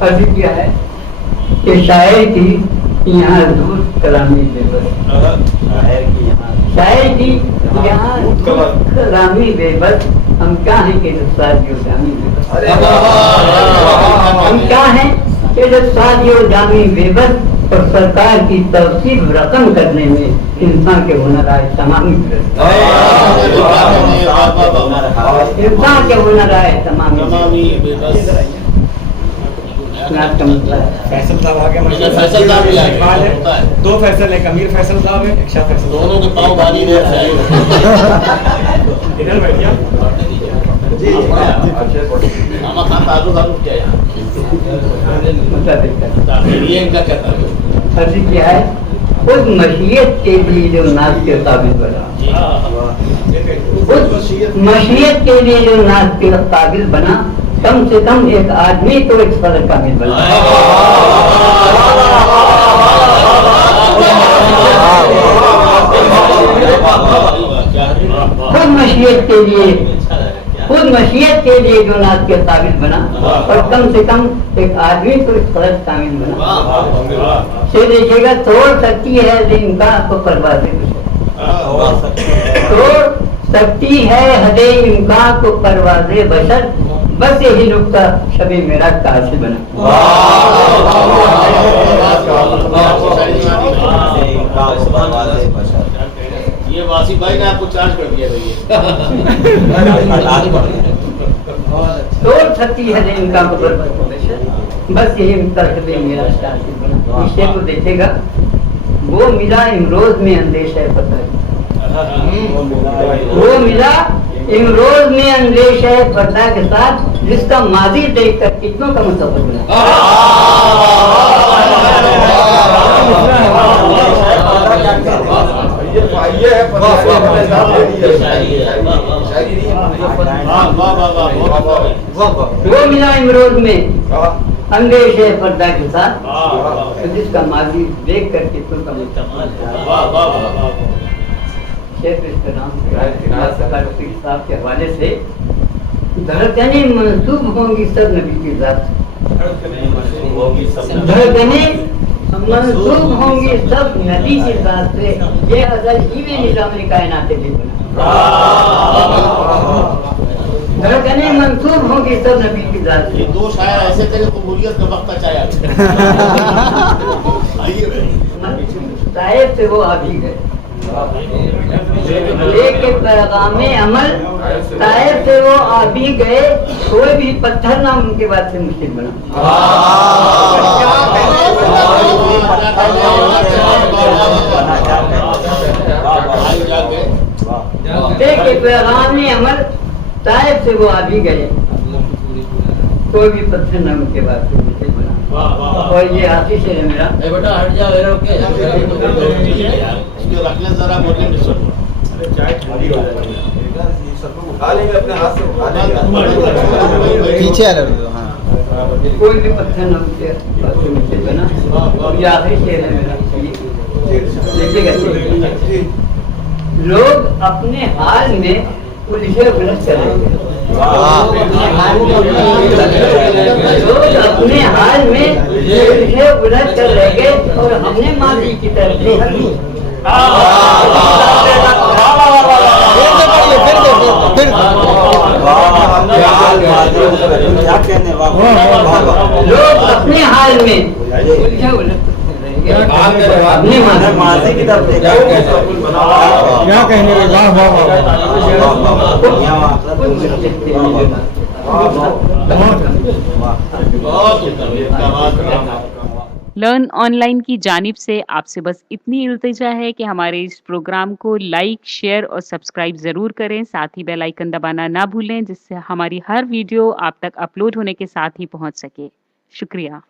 अर्ज किया है कि शायर की यहाँ दूर कलामी बेबस, शायर की यहाँ दूर कलामी बेबस, हम क्या हैं कि जो सादियो जामी बेबस, हम क्या हैं कि जो सादियो जामी बेबस, और सरकार की तवसीफ रकम करने में इंसान के हुनर आए तमामी बेबस, इंसान के हुनर आए तमामी बेबस। फैसल साहब आ गए, फैसल साहब भी आए, दो फैसल है, अमीर फैसल साहब है, एक शाह फैसल, दोनों के पाँव भारी रहे। इधर बैठिए जी। मामा खान तारुफ क्या यहाँ ये इनका क्या था अर्ज किया है खुद मशीयत के लिए जो नाज के काबिल बना, खुद मशीयत के लिए जो नाज के काबिल बना, कम से कम एक आदमी तो एक सदर काबिल बना। खुद मशीयत के लिए जो नाज के काबिल बना, और कम से कम एक आदमी तो एक सदर काबिल बना। से देखिएगा तोड़ सकती है इनका तो परवाज़े तोड़ सकती है हदे इनका को परवाज़े बशर, बस यही नुक्ता शबे मेरा काशी बना। ये वासी भाई ने आपको चार्ज कर दिया तोड़ सकती है इनका को परवाज़े बशर, बस यही नुक्ता शबे मेरा काशी बना। इसे को देखेगा वो मिला इमरोज में अंदेश है पता, वो मिला इमरोज में अंदेश है पता के साथ, जिसका माजी देख कर कितनों का मुसव्वर बना। वो मिला इमरोज में अंदेश है पर्दा के साथ, जिसका माजी देख कर कितनों का मुसव्वर साहब के हवाले से धड़कनें मंसूब होंगी सब नबी की जात, धड़कनें मंसूब होंगी सब नबी की जात से, ये अज़ल ही में निज़ाम कायनात भी बना। धड़कनें मंसूब होंगी सब नबी की जात से। दो शायर ऐसे थे कि कबूलियत का वक्त चाया शायर से वो आ भी गए, लेकिन पैगामे अमल शायर से वो आ भी गए, कोई भी पत्थर ना उनके बाद से मुश्किल बना। लेकिन पैगामे अमल शायर से वो आ भी गए, कोई भी पत्थर ना उनके बाद से मुश्किल बना। और ये आशीष है मेरा बेटा हट जा रखले जरा बोलने पीछे आ रहे। कोई भी पत्थर न उनके नीचे बना। ये आखिरी शेर है मेरा, देखिएगा। लोग अपने हाल में उलझे उलझ चले गए, लोग अपने हाल में उलझे उलझ कर रह गए, और हमने माजी की तरफ लोग अपने हाल में उलझे उलझ अपने माजी की तरफ क्या कहने लर्न ऑनलाइन की जानिब से आपसे बस इतनी इल्तिजा है कि हमारे इस प्रोग्राम को लाइक, शेयर और सब्सक्राइब ज़रूर करें। साथ ही बेल आइकन दबाना ना भूलें, जिससे हमारी हर वीडियो आप तक अपलोड होने के साथ ही पहुंच सके। शुक्रिया।